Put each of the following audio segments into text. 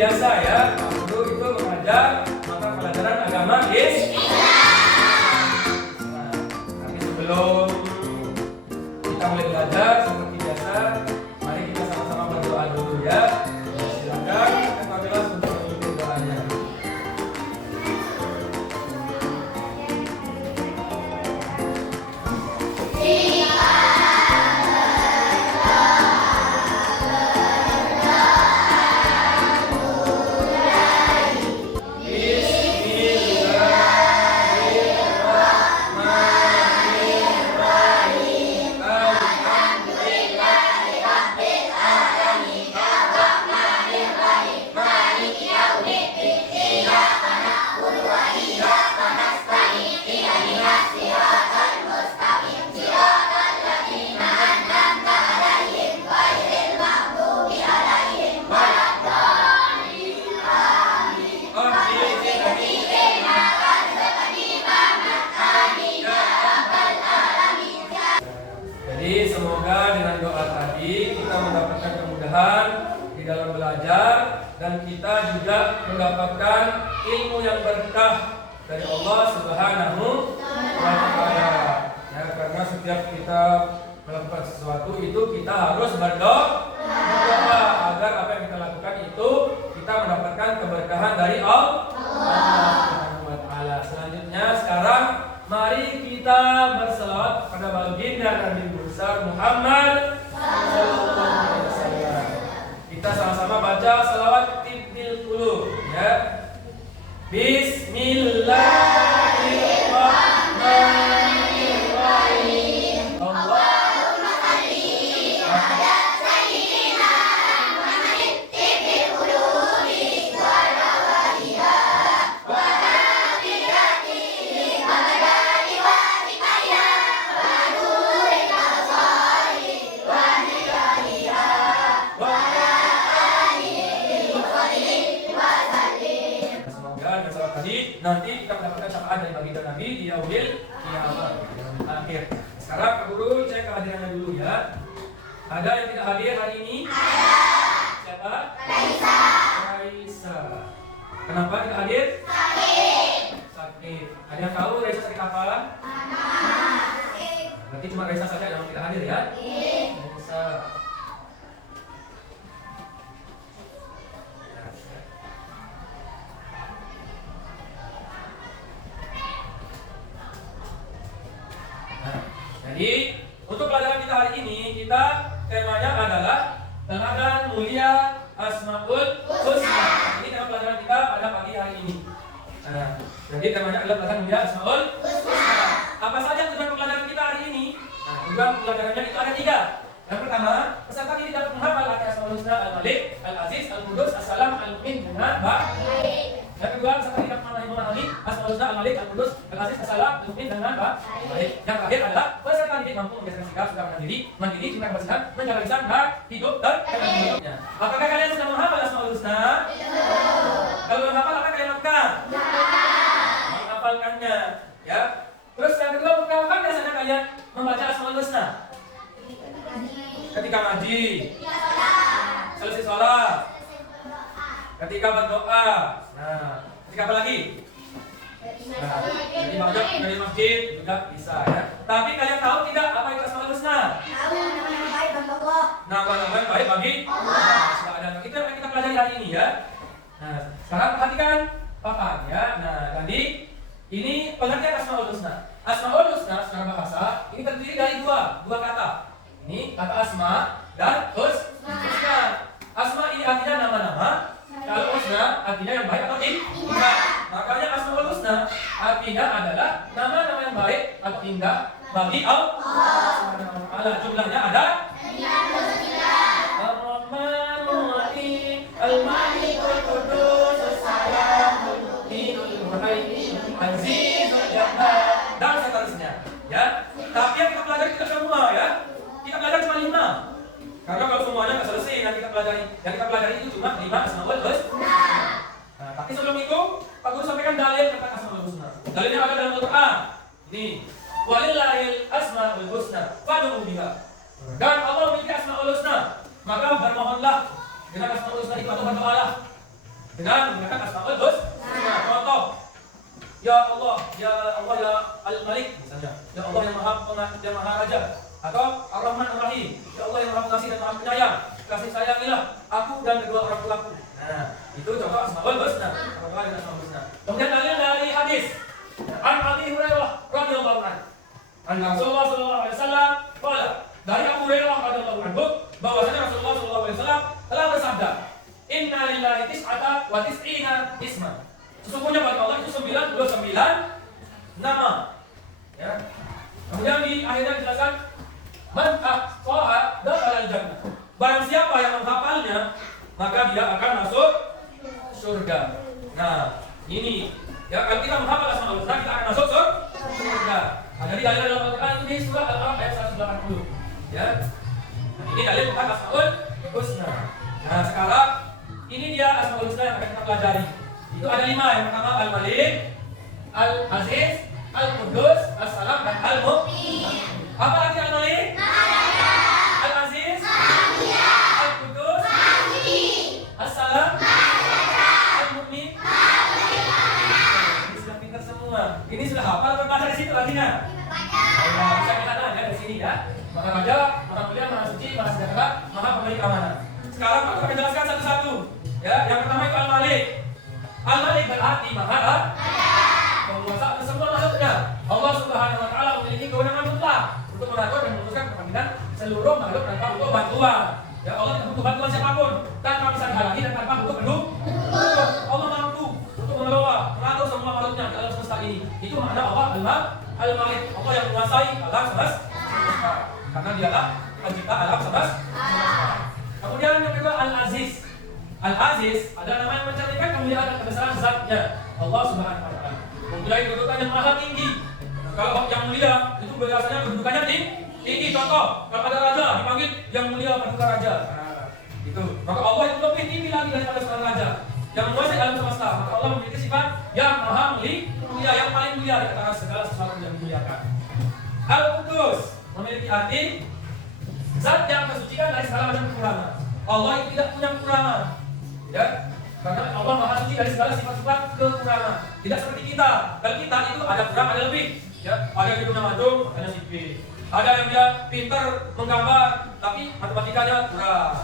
biasa ya, Pak Guru itu mengajar mata pelajaran agama Islam. Nah, tapi sebelum kita mulai belajar seperti biasa, mari kita sama-sama berdoa dulu ya. Silakan Kak Bella untuk memimpin doanya. Jadi semoga dengan doa tadi kita mendapatkan kemudahan di dalam belajar dan kita juga mendapatkan ilmu yang berkah dari Allah Subhanahu wa Ta'ala. Ya, karena setiap kita melakukan sesuatu itu kita harus berdoa agar apa yang kita lakukan itu kita mendapatkan keberkahan dari Allah Subhanahu wa Ta'ala. Selanjutnya sekarang mari kita berselawat pada baginda Nabi besar Muhammad sallallahu alaihi wasallam. Kita sama-sama baca selawat tibbil qulub ya. Bismillahirrahmanirrahim. Allahumma shalli ala sayyidina Muhammad tibbil qulubi wa rawaiha wa nafirati wa madani wa sifaya wa nuril absari wa niraiha wa ala alihi wa sahbihi wa sallim. Semoga dengan salat tadi nanti kita mendapatkan syafaat dari baginda Nabi di yaumil kiamat akhir. Sekarang Pak Guru cek kehadirannya dulu ya. Ada yang tidak hadir hari ini? Ada. Siapa? Raisa. Kenapa tidak hadir? Sakit. Ada yang tahu Raisa sakit apa? Berarti cuma Raisa saja yang tidak hadir ya? Raisa. Jadi untuk pelajaran kita hari ini kita temanya adalah teladan mulia Asmaul Husna. Ini tema pelajaran kita pada pagi hari ini. Nah, jadi temanya adalah teladan mulia Asmaul Husna. Apa saja tujuan pelajaran kita hari ini? Nah, tujuan pelajarannya itu ada 3. Yang pertama, peserta ini dapat menghafal arti Asmaul Husna Al-Malik, Al-Aziz, Al-Qudus, As-Salam, Al-Mu'min dengan baik. Yang kedua, peserta ini dapat memahami Asmaul Husna Al-Malik, Al-Qudus, Al-Aziz, As-Salam, Al-Mu'min dengan baik. Yang terakhir adalah peserta didik mampu membiasakan sikap sudah mandiri, cinta kebersihan, menjaga lisan, hak, hidup dan hidupnya. Apakah kalian sudah menghafal Asmaul Husna? Kalau belum hafal, apa kalian lakukan? Menghafalkannya, ya. Terus yang kedua, kapan biasanya kalian membaca Asmaul Husna? Ketika ngaji, selesai sholat, ketika berdoa. Nah, ketika apa lagi? Nah, jadi banyak dari masjid juga bisa ya. Tapi kalian tahu tidak apa itu Asmaul Husna? Tahu, nama-nama baik bagi Allah. Nama-nama baik bagi Allah. Sudah ada. Itu yang kita pelajari hari ini ya. Nah, sekarang perhatikan papannya. Nah, tadi ini pengertian Asmaul Husna. Asmaul Husna secara bahasa ini terdiri dari dua kata. Ini kata asma dan husna. Asma ini artinya nama-nama. Kalau husna artinya yang baik atau indah. Makanya Asmaul Husna artinya adalah nama-nama yang baik atau indah bagi Allah. Jumlahnya ada 99. Ar-Rahmanur Rahim, Al-Malikul Qudus, As-Salamul Mu'minul Muhaiminul Azizul Jabbar dan seterusnya. Ya. Tapi yang kita pelajari tidak semua ya. Kita belajar cuma 5. Karena kalau semuanya nggak selesai nanti kita pelajari. Yang kita pelajari itu cuma 5 Asmaul Husna. Nah, tapi sebelum itu Pak Guru sampaikan dalil tentang Asmaul Husna. Dalilnya ada dalam Al-Quran. Ini walillahil asmaul husna fad'u biha. Dan Allah memiliki Asmaul Husna, maka bermohonlah dengan Asmaul Husna itu atau berdoalah. dengan menggunakan asmaul husna. Contoh, ya Allah, ya Allah, ya Al-Malik misalnya. Ya Allah yang maha raja. Atau Ar-Rahman Ar-Rahim. Ya Allah yang maha pengasih dan maha penyayang. Kasih sayangilah aku dan kedua orang tuaku. Nah, itu contoh asmaul husna. Kemudian dalil dari hadis. An Abi Hurairah radhiyallahu anhu. An Rasulullah sallallahu alaihi wasallam qala, dari Abu Hurairah radhiyallahu anhu bahwasanya Rasulullah sallallahu alaihi wasallam telah bersabda, "Inna lillahi tis'ata wa tis'ina isman." Sesungguhnya bagi Allah itu 99 nama. Ya. Kemudian di akhirnya dijelaskan, "Man ahsaha dakhala al-jannah." Barang siapa yang menghafalnya, maka dia akan masuk surga. Nah, ini ya, kalau kita menghafal asmaul husna, kita akan masuk surga. Nah, jadi dalil dalam Al-Quran ini surah Al-A'raf ayat 180. Ya. Ini dalil tentang asmaul husna. Nah, sekarang ini dia asmaul husna yang akan kita pelajari. Itu ada 5. Yang pertama Al-Malik, Al-Aziz, Al-Qudus, As-Salam, dan Al-Mu'min. Apa arti Al-Malik? Al-Aziz, Al-Qudus, As-Salam, Al-Mu'min. Ini sudah pintar semua. Ini sudah hafal atau baca di situ artinya? Nah, bisa kita lihat ya dari sini ya. Maha Raja, Maha Mulia, Maha Suci, Maha Sejahtera, Maha Pemilik Amanah. Sekarang aku akan jelaskan satu-satu. Ya, yang pertama itu Al-Malik. Al-Malik berarti Maha penguasa atas semua makhluknya. Allah Subhanahu wa taala memiliki kewenangan mutlak untuk mengatur dan memutuskan kepentingan seluruh makhluk tanpa butuh bantuan. Ya, Allah tidak butuh bantuan siapapun, tanpa bisa dihalangi dan tanpa butuh pendukung. Allah mampu untuk mengelola, mengatur semua makhluknya di alam semesta ini. Itu makna Allah Al-Malik. Allah yang menguasai alam semesta. Karena dialah pencipta alam semesta. Kemudian yang kedua Al-Aziz. Al-Aziz adalah nama yang mencerminkan kemuliaan dan kebesaran zatnya Allah Subhanahu wa taala. Mempunyai kedudukan yang maha tinggi. Kalau yang mulia itu biasanya kedudukannya tinggi. Contoh, kalau ada raja dipanggil yang mulia paduka raja. Nah, itu. Maka Allah itu lebih tinggi lagi daripada seorang raja yang menguasai alam semesta. Maka Allah memiliki sifat yang maha mulia, yang paling mulia di antara segala sesuatu yang dimuliakan. Al-Qudus memiliki arti zat yang tersucikan dari segala macam kekurangan. Allah itu tidak punya kekurangan. Ya, karena Allah maha suci dari segala sifat-sifat kekurangan. Tidak seperti kita. Kalau kita itu ada kurang, ada lebih. Ya, ada yang hidungnya madung, makanya sipit. Ada yang dia pintar menggambar, tapi matematikanya kurang.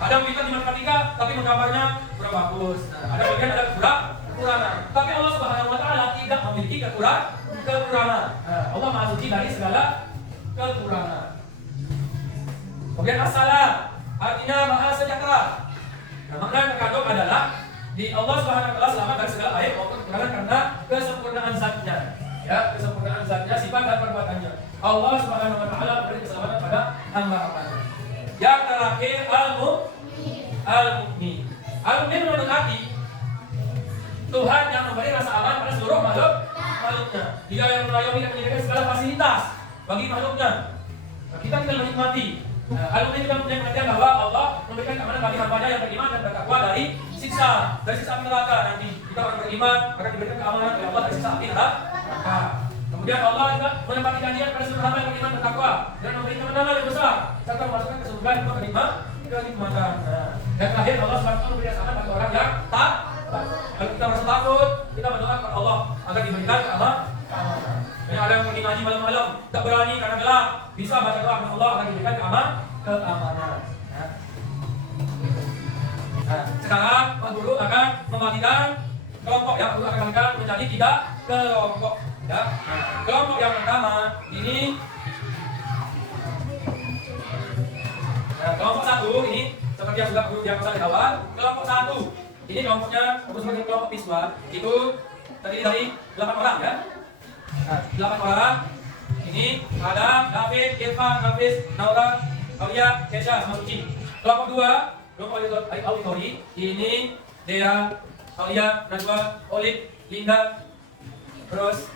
Ada yang pintar di matematika, tapi menggambarnya kurang bagus. Nah, ada bagian ada kekurangan. Tapi Allah Subhanahu wa taala tidak memiliki kekurangan. Nah, Allah maha suci dari segala kekurangan. Kemudian As-Salam artinya maha sejahtera. Nah, makna yang terkandung adalah di Allah Subhanahu wa taala selamat dari segala aib maupun kekurangan karena kesempurnaan zatnya. Ya, kesempurnaan zatnya, sifat dan perbuatannya. Allah Subhanahu wa taala memberi keselamatan pada hamba-hambanya. Yang terakhir Al-Mu'min. Al-Mu'min menurut hati Tuhan yang memberi rasa aman pada seluruh makhluknya. Dia yang mengayomi dan menyediakan segala fasilitas bagi makhluknya. Nah, kita tinggal menikmati. Al-Mu'min juga mempunyai pengertian bahwa Allah memberikan keamanan bagi hambanya yang beriman dan bertakwa dari siksa api neraka. Nanti kita orang beriman akan diberikan keamanan oleh Allah dari siksa api neraka. Kemudian Allah juga menempati janjian pada seluruh hamba yang beriman bertakwa dan memberi kemenangan yang besar serta memasukkan ke surga yang kenikmatan. Dan terakhir Allah SWT memberi keamanan bagi orang yang tak. Kalau kita merasa takut, kita berdoa kepada Allah agar diberikan keamanan. Yang ada yang pergi ngaji malam-malam tak berani karena gelap, bisa baca doa kepada Allah agar diberikan keamanan. Nah, sekarang Pak Guru akan membagikan kelompok ya, Guru akan membagikan menjadi 3 kelompok ya. Nah, kelompok yang pertama ini kelompok 1 ini seperti yang sudah Guru diagnosa di awal. Kelompok 1 ini kelompoknya sebagai kelompok siswa itu terdiri dari 8 orang ya. Nah, 8 orang ini ada David, Irfan, Hafiz, Naura, Aulia, Kesha, sama Suci. Kelompok 2 kelompok auditori ini Dea, Aulia, Najwa, Olip, Linda, terus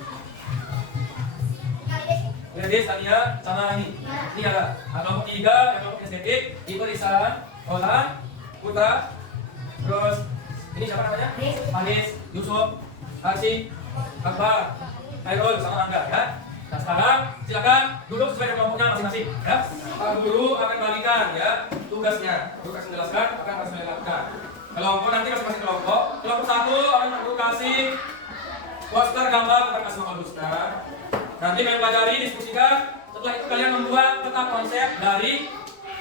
Gladys, Tania, sama ini ada. Nah, kelompok 3 yang kelompok estetik itu Risan, Olan, Putra, terus ini siapa namanya? Anis, Yusuf, Arsi, Akbar, Hairul sama Angga ya. Nah, sekarang silakan duduk sesuai dengan kelompoknya masing-masing ya. Pak Guru akan bagikan ya tugasnya. Guru akan menjelaskan akan harus melakukan. Kelompok nanti masing-masing kelompok. Kelompok 1 akan aku kasih poster gambar tentang Asmaul Husna. Nanti kalian pelajari, diskusikan. Setelah itu kalian membuat peta konsep dari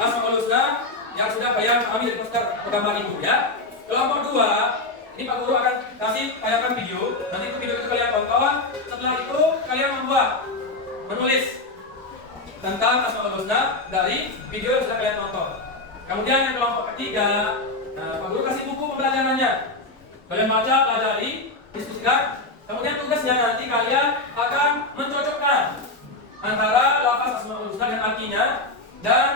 Asmaul Husna yang sudah kalian ambil dari poster gambar itu ya. Kelompok 2, ini Pak Guru akan kasih tayangan video. Nanti itu video itu kalian tonton. Setelah itu kalian menulis tentang Asmaul Husna dari video yang sudah kalian tonton. Kemudian yang kelompok ketiga, nah, Pak Guru kasih buku pembelajarannya. Kalian baca, pelajari, diskusikan. Kemudian tugasnya nanti kalian akan mencocokkan antara lafaz Asmaul Husna dan artinya dan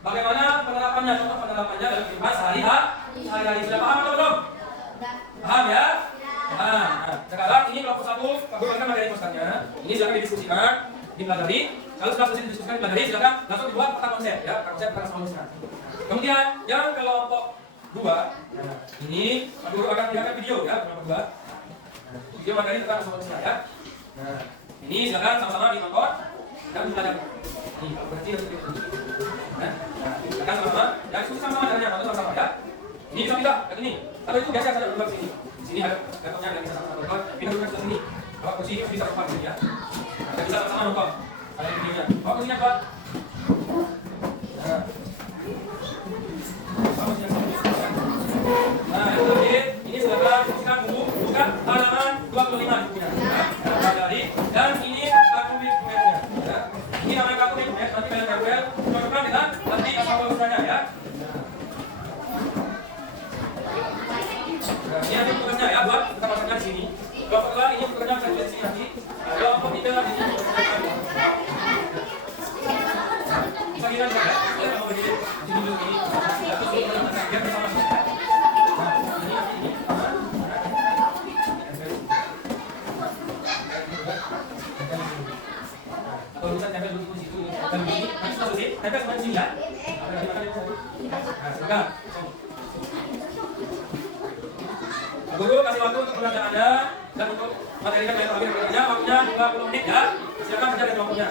bagaimana penerapannya, contoh penerapannya dalam kehidupan sehari-hari. Sudah paham atau belum? Paham ya? Nah, sekarang ini kelompok 1, Pak Guru akan materi posternya. Ini silakan didiskusikan, dipelajari. Kalau sudah selesai didiskusikan, dipelajari, silakan langsung dibuat peta konsep ya, peta konsep tentang Asmaul Husna. Kemudian yang kelompok 2, nah, ini Pak Guru akan lihatkan video ya, kelompok 2. Video materi tentang Asmaul Husna ya. Nah, ini silakan sama-sama ditonton dan dipelajari. Ini berarti nah, silakan sama-sama ya, diskusi sama-sama caranya, tonton sama-sama ya. Ini bisa tidak, kayak gini. Atau itu biasa saya duduk sini. Di sini ada laptopnya yang bisa sama-sama nonton. Pindah duduk ke sini. Bawa kursi ini bisa tempat sini ya. Nah, bisa sama-sama nonton. Ada videonya. Bawa kursinya kuat. Nah, nah, yang terakhir, ini silakan diskusikan buku, buka halaman 25 bukunya. Pelajari dan ini kartu dokumennya. Ya. Ini namanya kartu dokumen, nanti kalian tempel, cocokkan dengan nanti Asmaul Husnanya ya. Nah, ini nanti tugasnya ya, buat kita masukkan di sini. Kelompok 2 ini tugasnya bisa di sini nanti. Kelompok 3 di sini. Bisa kita lihat ya, boleh mau berdiri di sini dulu ini. Biar bersama sini. Kalau bisa tempel dulu di situ, dan ini nanti sudah selesai, tempel sama di sini ya. Nah, silakan. Guru kasih waktu untuk belajar Anda dan untuk materi yang kalian ambil berikutnya, waktunya 20 menit ya. Silakan kerja dengan waktunya.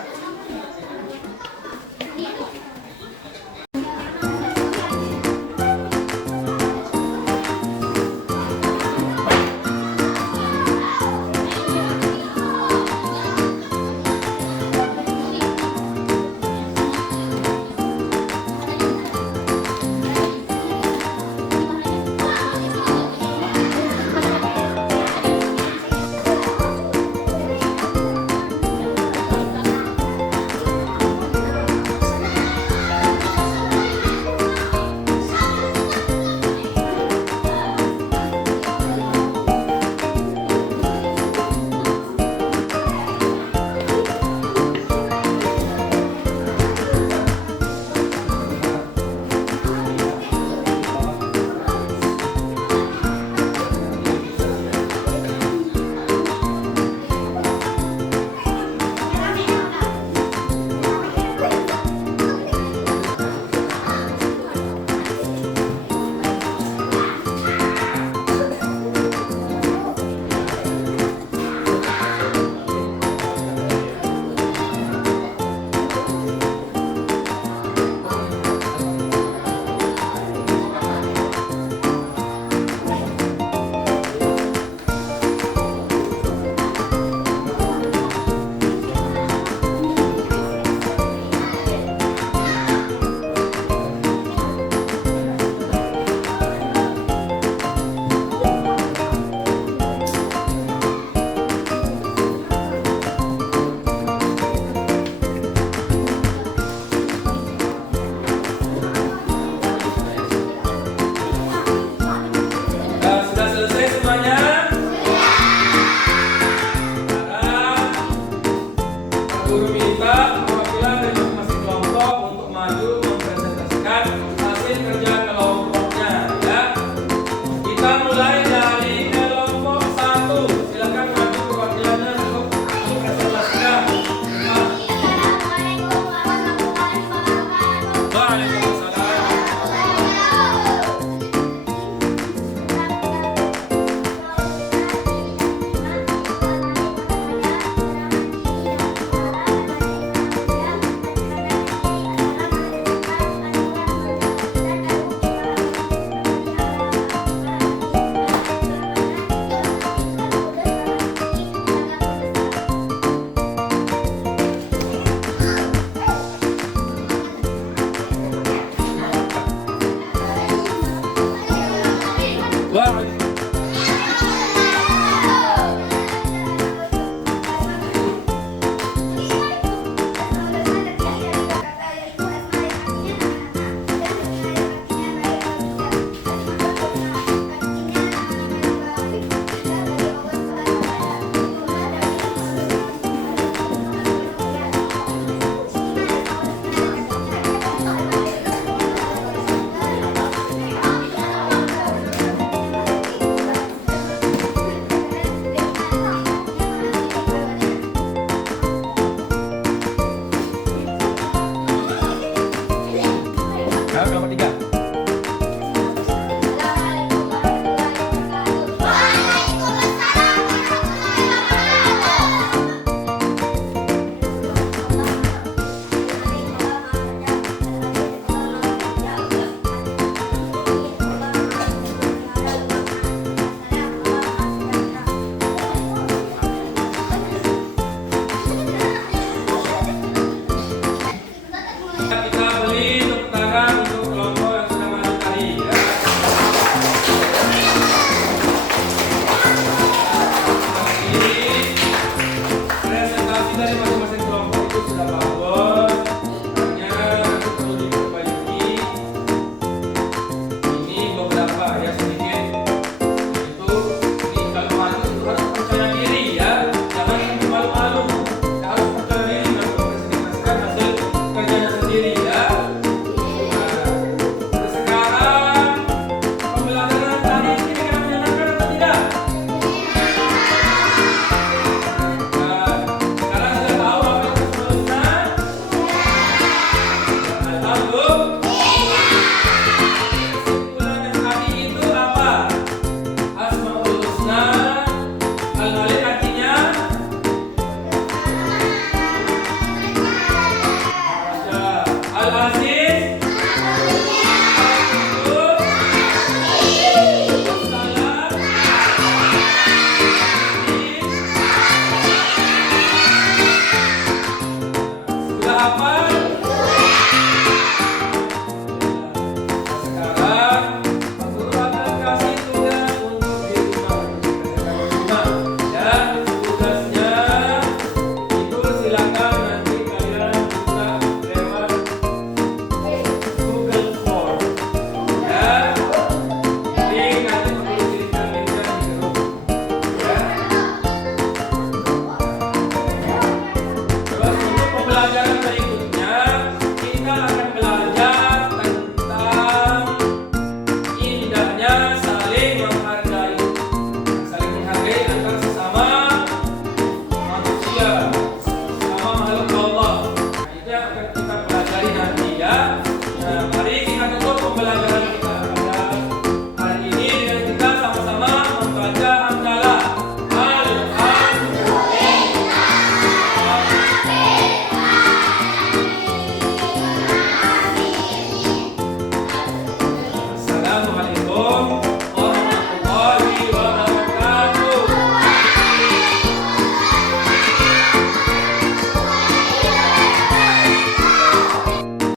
Wah.